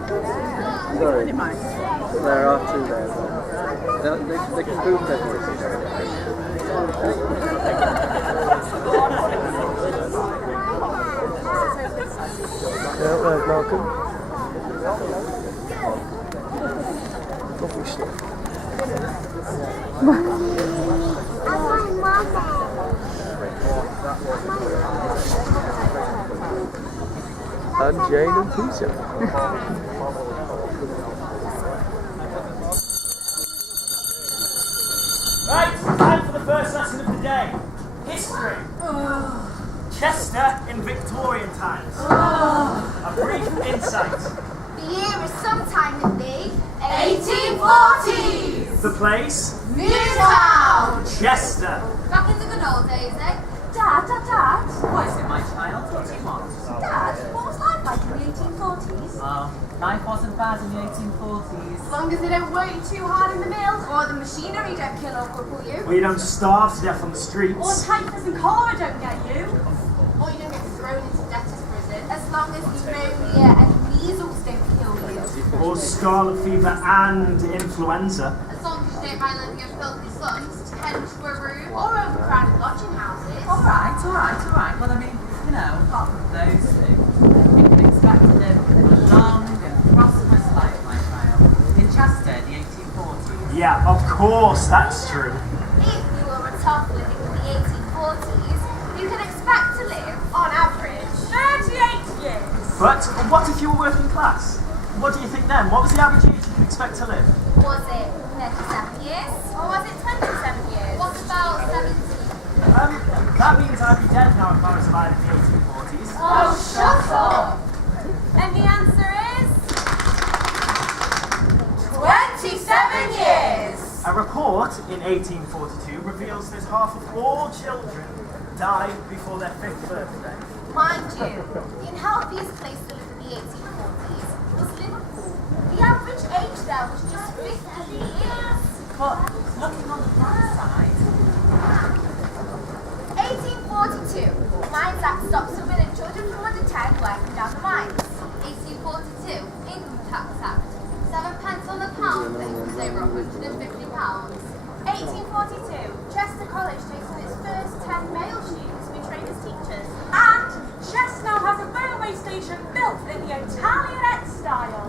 Sorry, there are two there. They can boot their voices. Yeah, there's Malcolm. Lovely stuff. And Jane and Peter. Right, time for the first lesson of the day. History. Chester in Victorian times. A brief insight. The year is sometime in the 1840s. The place? Newtown. Chester. Back in the good old days, eh? Dad. What is it, my child? What do you want? Dad, what was life like in the 1840s? Life wasn't bad in the 1840s. As long as they don't work you too hard in the mill, or the machinery don't kill or cripple you, Or you don't starve to death on the streets. Or typhus and cholera don't get you. or you don't get thrown into debtor's prison, as long as pneumonia and measles don't kill you, Or scarlet fever and influenza. as long as you don't mind living in filthy slums, tend to a room, or overcrowded lodging houses. All right. Well, I mean, you know, apart from those things, you can expect to live a long and prosperous life, my child. In Chester in the 1840s. Yeah, of course, that's true. If you were a tough living in the 1840s, you can expect to live, on average, 38 years. But what if you were working class? What do you think then? What was the average age you could expect to live? was it 37 years? Or was it 27 years? What about 17? That means I'd be dead now if I was alive in the 1840s. Oh, shut up! And the answer is 27 years! A report in 1842 reveals that half of all children die before their 5th birthday. Mind you, the unhealthiest place to live in the 1840s was Liverpool. The average age there was just 50 years. But looking on the bright side, 1842, Mines Act stops submitting children from under 10 working down the mines. 1842, Income Tax Act. 7 pence on the pound, but it was over £150. 1842, Chester College takes on its first 10 male students to be trained as teachers. and Chester now has a railway station built in the Italianate style.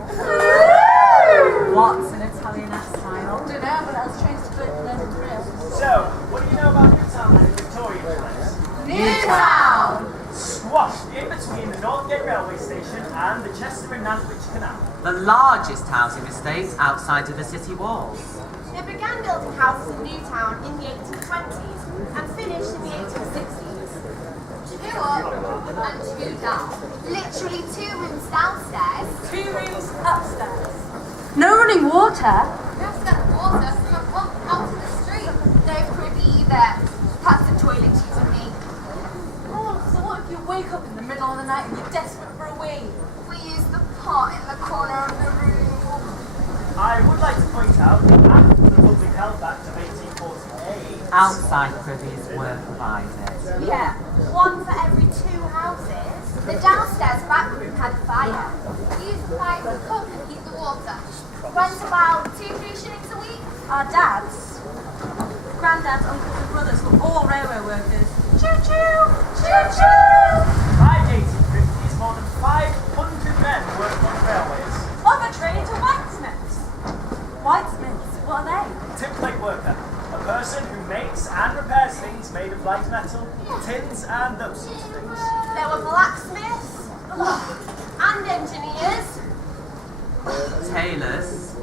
What's an Italianate style? Don't know, but I was trained to learn the drill. So, what do you know about Newtown and Victorian times? Newtown! Squashed in between the Northgate railway station and the Chester and Nantwich Canal. The largest housing estate outside of the city walls. They began building houses in Newtown in the 1820s and finished in the 1860s. 2 up and 2 down. Literally 2 rooms downstairs. 2 rooms upstairs. No running water. You have to get the water from a pump out to the street. No privy either. That's the toilet using me. Oh, so what if you wake up in the middle of the night and you're desperate for a wee? We use the pot in the corner of the room. I would like to point out that after the Public Health Act of 1848, Outside privies were provided. Yeah, 1 for every 2 houses. The downstairs back room had a fire. We used the fire to cook and heat the water. Rent about 2-3 shillings a week. Our dads, granddads, uncles and brothers were all railway workers. Choo-choo! Choo-choo! by the 1850s, more than 500 men worked on railways. Other trades are whitesmiths. Whitesmiths, what are they? Tinplate worker, a person who makes and repairs things made of light metal, tins and those sorts of things. There were blacksmiths and engineers. Tailors,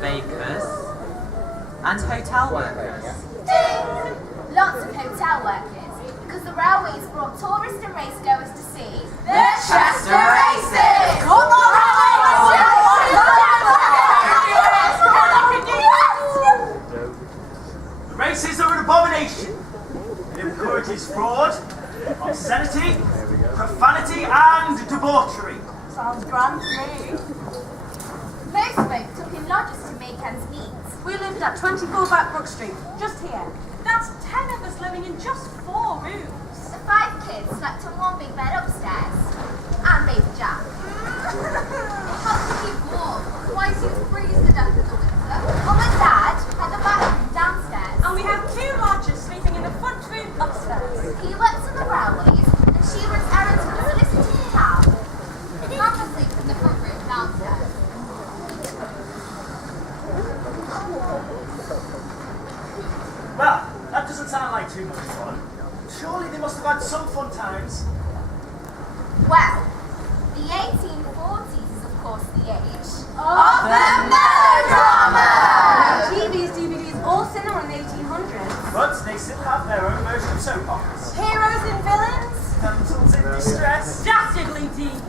bakers, and hotel workers. Ding! Lots of hotel workers, because the railways brought tourists and racegoers to see The Chester Races! Come The races are an abomination. It encourages fraud, obscenity, profanity, frivolity and debauchery. Sounds grand to me. Most folk took in lodgers to make ends meet. We lived at 24 Back Brook Street, just here. That's 10 of us living in just 4 rooms. The 5 kids slept on one big bed upstairs. And Baby Jack. It helped to keep warm, otherwise you'd freeze to death in the winter. Mum and Dad had the back room downstairs. And we have 2 lodgers sleeping in the front room upstairs. He works on the railways, and she runs errands for the solicitor's town. Mama sleeps in the front room downstairs. Well, that doesn't sound like too much fun. Surely they must have had some fun times. Well, the 1840s is of course the age Of the melodrama! TVs, DVDs, all cinema in the 1800s. But they still have their own version of soap operas. Heroes and villains. Damsels in distress. Dastardly deeds.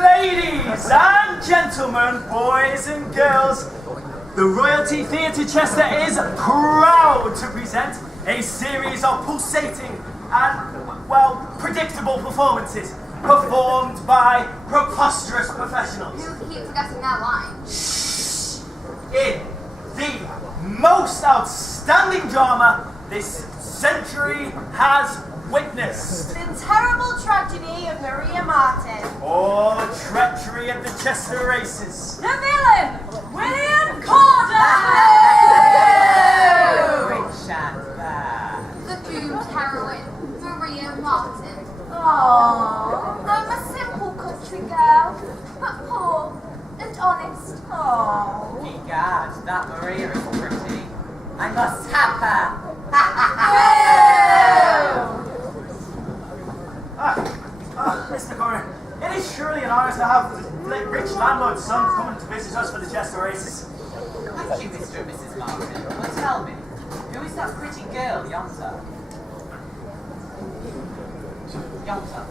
Ladies and gentlemen, boys and girls, the Royalty Theatre Chester is proud to present a series of pulsating and, well, predictable performances performed by preposterous professionals. Who keep forgetting that line? In the most outstanding drama this century has witnessed. The terrible tragedy of Maria Martin. Or the treachery of the Chester races. The villain, William Corder. Rich and bad. The doomed heroine, Maria Martin. Aww. I'm a simple country girl, but poor and honest. Aww. Egad, that Maria is pretty. I must have her. Mr. Corner, it is surely an honour to have the rich landlord's son coming to visit us for the Chester races. Thank you, Mr. and Mrs. Martin. But tell me, who is that pretty girl yonder? Yonder.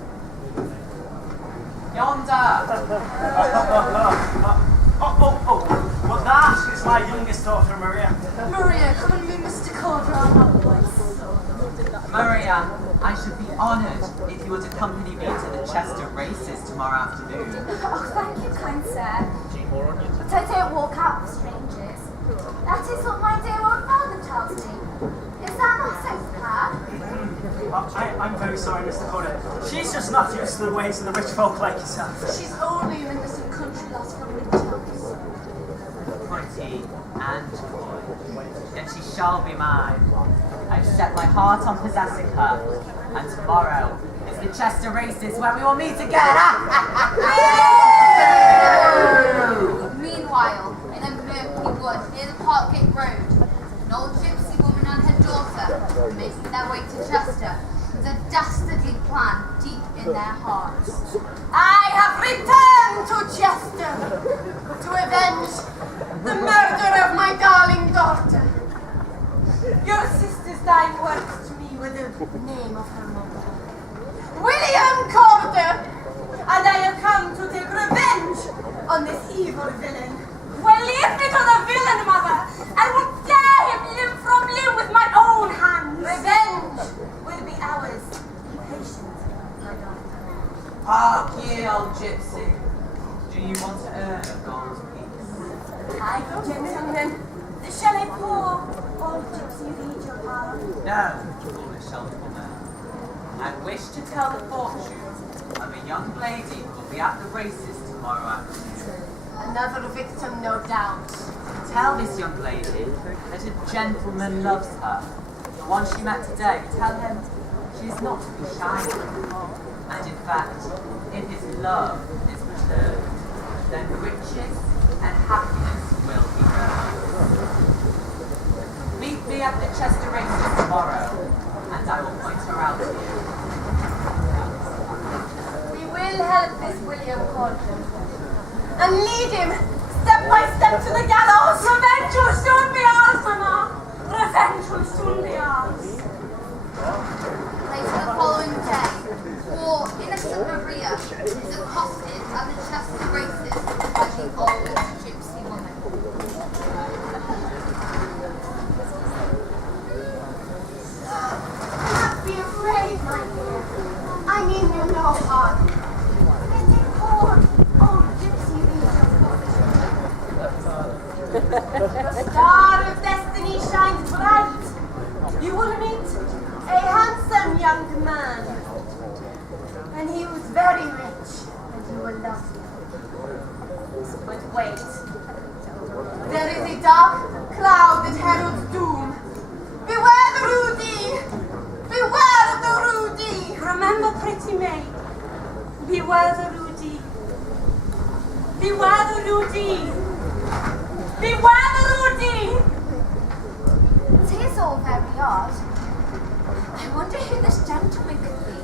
Well, that is my youngest daughter, Maria. Maria, come and meet Mr. Corder on that voice. Maria, I should be honoured if you would accompany me to the Chester races tomorrow afternoon. Oh, thank you, kind sir. But I don't walk out with strangers. That is what my dear old father tells me. Is that not so, Claire? I'm very sorry, Mr. Corner. She's just not used to the ways of the rich folk like yourself. She's only an innocent country lass from Newtown. Pretty and coy. Then she shall be mine. I've set my heart on possessing her, and tomorrow is the Chester races where we will meet again. Meanwhile, in a murky wood near the Parkgate Road, an old gypsy woman and her daughter are making their way to Chester with a dastardly plan deep in their hearts. I have returned to Chester to avenge the murder of my darling daughter. Your sister's dying words to me with the name of her mother, William Corder, and I have come to take revenge on this evil villain. Well, leave me to the villain, mother. I will tear him limb from limb with my own hands. Revenge will be ours. Be patient, my daughter. Hark ye, old gypsy. Do you want to earn a gold piece? Aye, gentlemen. Shall I pour old gypsy read your palm? No, foolish old woman. I wish to tell the fortune of a young lady who will be at the races tomorrow afternoon. Another victim, no doubt. Tell this young lady that a gentleman loves her. The one she met today, tell him she is not to be shy of. And in fact, if his love is returned, then riches and happiness will be hers. Meet me at the Chester races tomorrow, and I will point her out to you. We will help this William Corder and lead him step by step to the gallows. Revenge will soon be ours, Mama. Revenge will soon be ours. Later the following day, poor innocent Maria is accosted at the Chester races by the old gypsy woman. Be afraid, my dear. I mean you no go hard. Pretty cold. Oh, gypsy The star of destiny shines bright. You will meet a handsome young man. And he was very rich, and you will love him. But wait. There is a dark cloud that heralds doom. Beware the Roodee! Beware of the Roodee! Remember, pretty maid. Beware the Roodee. Beware the Roodee. Beware the Roodee! It is all very odd. I wonder who this gentleman could be.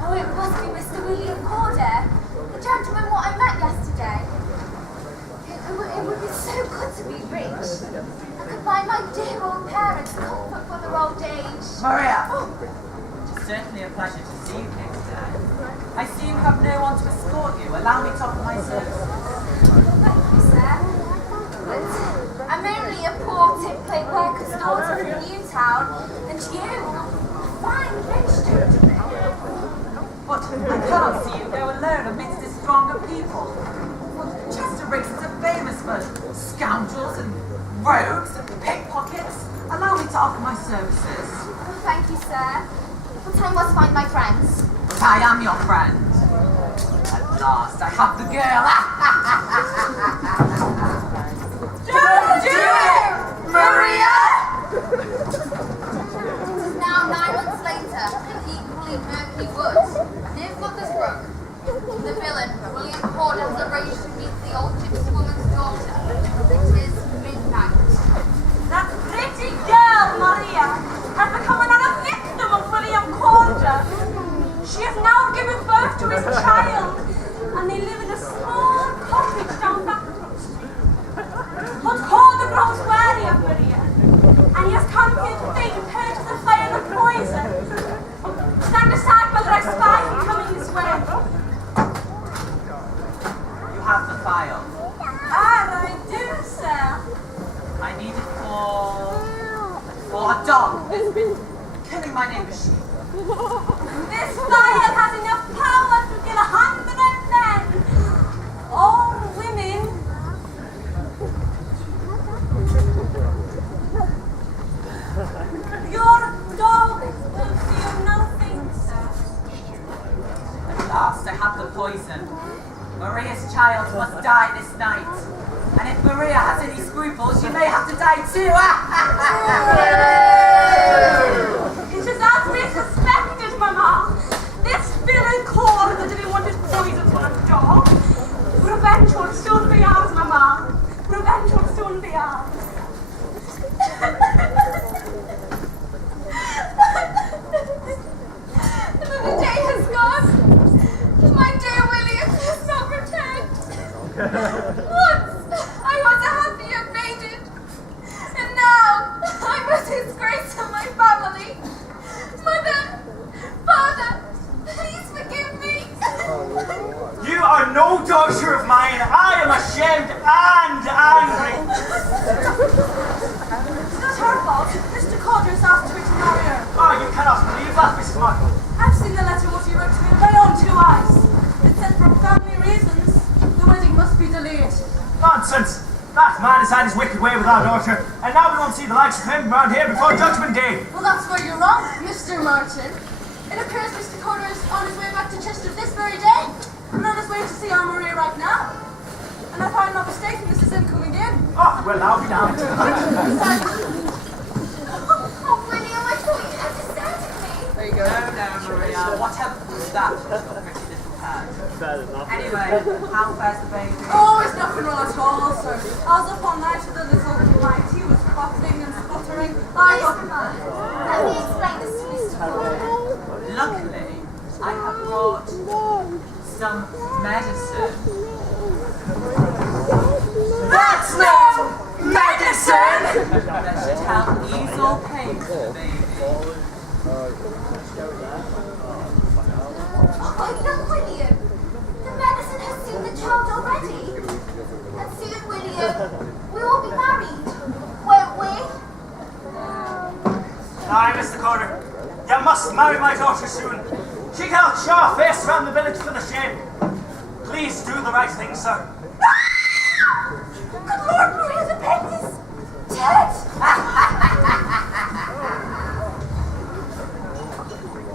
Oh, it must be Mr. William Corder, the gentleman what I met yesterday. It would be so good to be rich. I could buy my dear old parents comfort for their old age. Maria! It's certainly a pleasure to see you here today. I see you have no one to escort you. Allow me to offer my services. Thank you, sir. But I'm only a poor tip-plate worker's daughter from Newtown, and you, a fine rich gentleman. But I cannot see you go alone amidst this throng of people. Chester races are famous for scoundrels and rogues and pickpockets. Allow me to offer my services. Oh, thank you, sir. But I must find my friends. But I am your friend. At last, I have the girl. Don't do it, Maria! It is now 9 months later, in equally murky woods, near Mother's Brook. The villain, William Corder, has arranged to meet the old gypsy woman's daughter. It is midnight. That pretty girl, Maria, has become another victim of William Corder. She has now given birth to his child, and they live in a small cottage down Backroad Street. But Corder grows wary of Maria, and he has come here today to purchase the fire and the poison. Stand aside while I spy him coming this way. You have the file. Ah, I do, sir. I need it for a dog that's been killing my neighbor's sheep. This fire has enough power to kill 100 men. All women. Your dog will feel nothing, sir. At last, I have the poison. Maria's child must die this night. And if Maria has any scruples, she may have to die too. It is as we suspected, Mamma. This villain Corder that he wanted poison for a dog. Revenge will soon be ours, Mamma. Revenge will soon be ours. Another day has gone. My dear William has not returned. Once I was a happy young maiden, and now I'm a disgrace to my family. Mother, Father, please forgive me. You are no daughter of mine. I am ashamed and angry. It's not her fault. Mr. Corder has asked me to marry her. Oh, you cannot believe that, Miss Martin. I've seen the letter what he wrote to me with my own 2 eyes. It said for family reasons, the wedding must be delayed. Nonsense. That man has had his wicked way with our daughter, and now we won't see the likes of him round here before Judgment Day. Well, that's where you're wrong, Mr. Martin. It appears Mr. Corder is on his way back to Chester this very day, and on his way to see our Maria right now. And if I'm not mistaken, this is him coming in. Oh, well, I'll be down. Oh, William, I thought you had deserted me. There you go. No, Maria. Whatever was that was your pretty little hand. Fair enough. Anyway, how fares the baby? Oh, it's nothing wrong at all, sir. I was up all night with the little mite. He was coughing and sputtering. I got... Let me explain this to Mr. Corder. Luckily, I have brought some medicine. That's no medicine! That should help ease all pain for the baby. Oh, young William, the medicine has soothed the child already. And soon, William, we will be married, won't we? Aye, Mr. Corder. You must marry my daughter soon. She cannot show her face around the village for the shame. Please do the right thing, sir. Good Lord, Maria, the pen is dead!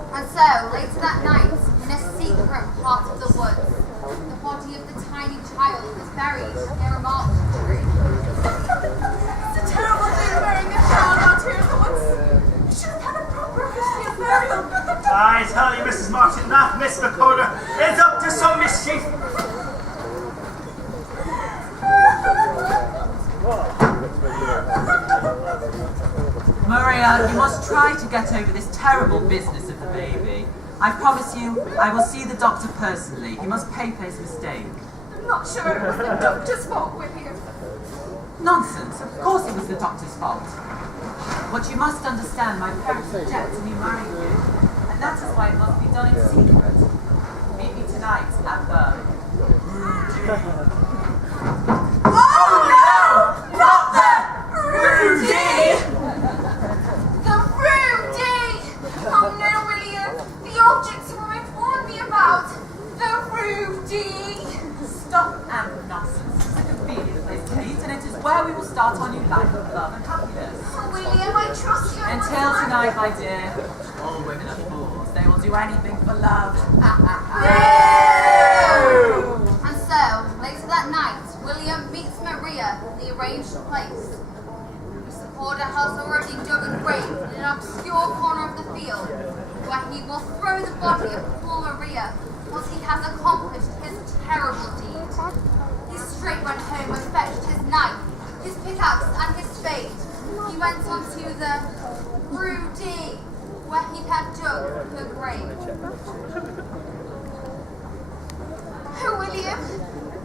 And so, later that night, in a secret part of the woods, the body of the tiny child was buried near a mulch tree. It's a terrible thing burying a child out here in the woods. You should have had a proper Christian burial. I tell you, Mrs. Martin, that Miss Dakota is up to some mischief. Maria, you must try to get over this terrible business of the baby. I promise you, I will see the doctor personally. He must pay for his mistake. I'm not sure it was the doctor's fault we're here. Nonsense. Of course it was the doctor's fault. But you must understand, my parents object to me marrying you, and that is why it must be done in secret. Meet me tonight at the Roodee. Oh no! Not the Roodee! The Roodee! Oh no, William! The objects you informed me about! The Roodee! Stop and nonsense. It's a convenient place to meet, and it is where we will start our new life of love and happiness. Oh, William, I trust you. Until tonight, my dear, all women are fools. They will do anything for love. And so, later that night, William meets Maria in the arranged place. His supporter has already dug a grave in an obscure corner of the field, where he will throw the body of poor Maria once he has accomplished his terrible deed. He straight went home and fetched his knife, his pickaxe and his spade. He went on to the Roodee, where he had dug her grave. Oh, William,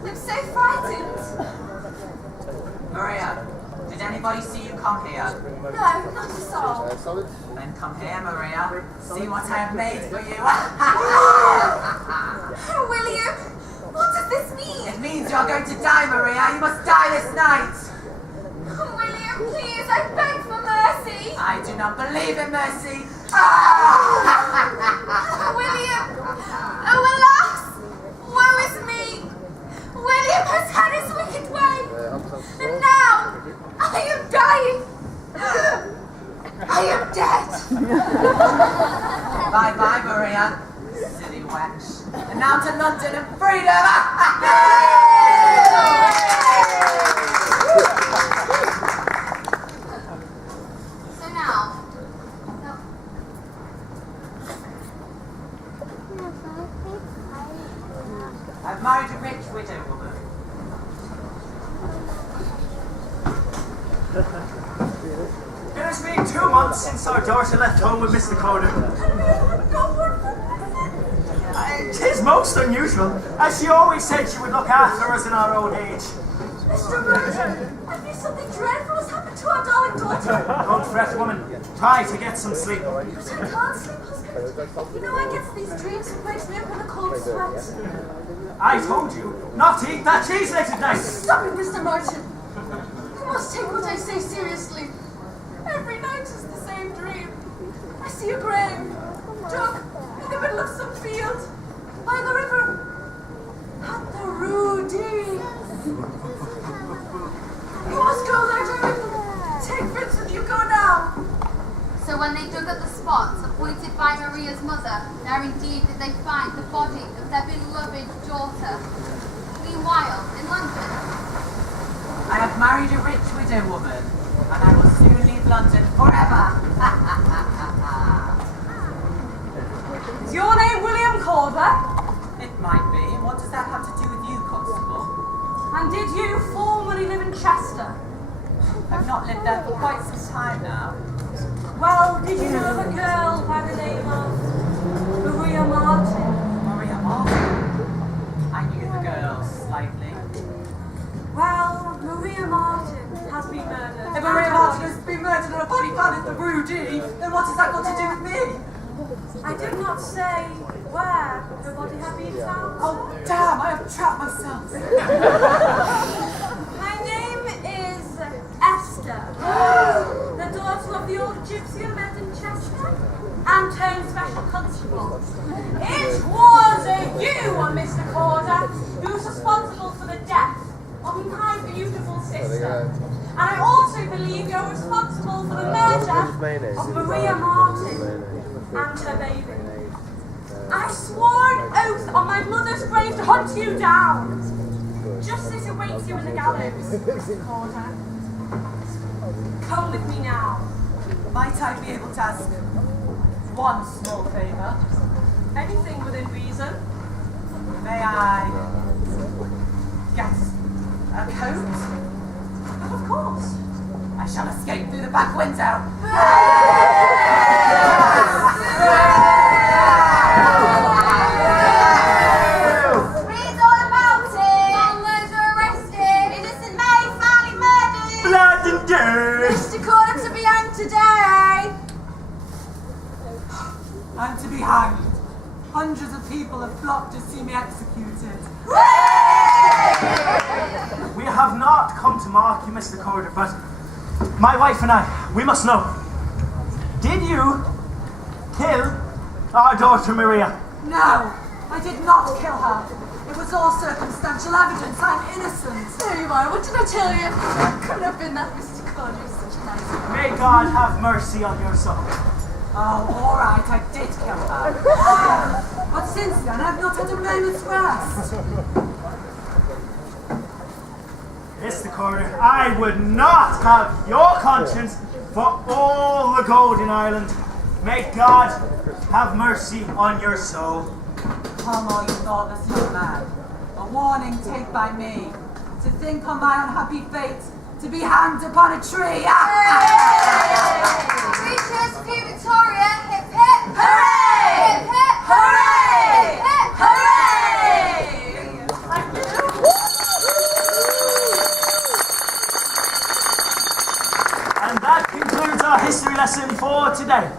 I'm so frightened. Maria, did anybody see you come here? No, not at all. Then come here, Maria. See what I have made for you. Oh, William, what does this mean? It means you are going to die, Maria. You must die this night. Oh, William, please, I beg for mercy. I do not believe in mercy. William, oh, alas, woe is me. William has had his wicked way, and now I am dying. I am dead. Bye-bye, Maria. Silly wench. And now to London and freedom. So now, I've married a rich widow woman. It has been 2 months since our daughter left home with Miss Dakota. It is most unusual, as she always said she would look after us in our old age. Mr. Merton, I think something dreadful has happened to our darling daughter. Don't fret, woman. Try to get some sleep. But I can't sleep, husband. You know I get these dreams that wakes me up in a cold sweat. I told you not to eat that cheese late at night. Stop it, Mr. Merton. You must take what I say seriously. Every night is the same dream. I see a grave, dug in the middle of some field, by the river, at the Roodee. You must go there, David. Take Fritz with you. Go now. so when they dug at the spots appointed by Maria's mother, there indeed did they find the body of their beloved daughter. Meanwhile, in London, I have married a rich widow woman, and I will soon leave London forever. Is your name William Calder? It might be. What does that have to do with you, Constable? And did you formerly live in Chester? I've not lived there for quite some time now. Well, did you know of a girl by the name of Maria Martin? Maria Martin? I knew the girl slightly. Well, Maria Martin has been murdered. If Maria Martin has been murdered and a body found at the Roodee, then what has that got to do with me? I did not say where her body had been found. Oh, damn, I have trapped myself. My name is Esther, the daughter of the old gypsy I met in Chester. and turned special constable. It was you, Mr. Corder, who was responsible for the death of my beautiful sister. And I also believe you're responsible for the murder of Maria Martin and her baby. I swore an oath on my mother's grave to hunt you down. Justice awaits you in the gallows, Mr. Corder. Come with me now. Might I be able to ask one small favour? Anything within reason. May I get a coat? But of course. I shall escape through the back window. Read all about it. Farmers are arrested. Innocent May foully murdered. Blood and dirt. Mr. Corder to be hanged today. I'm to be hanged. Hundreds of people have flocked to see me executed. We have not come to mark you, Mr. Corder, but my wife and I, we must know. Did you kill our daughter Maria? No, I did not kill her. It was all circumstantial evidence. I'm innocent. There you are. What did I tell you? Couldn't have been that, Mr. Corder. You're such a nice man. May God have mercy on your soul. Oh, all right, I did kill her. But since then, I've not had a moment's rest. Mr. Corder, I would not have your conscience for all the gold in Ireland. May God have mercy on your soul. Come, all you thoughtless young man. A warning take by me, to think on my unhappy fate, to be hanged upon a tree. We cheers for you, Victoria. Hip hip. Hooray! Hip hip. Hooray! Hip hooray! And that concludes our history lesson for today.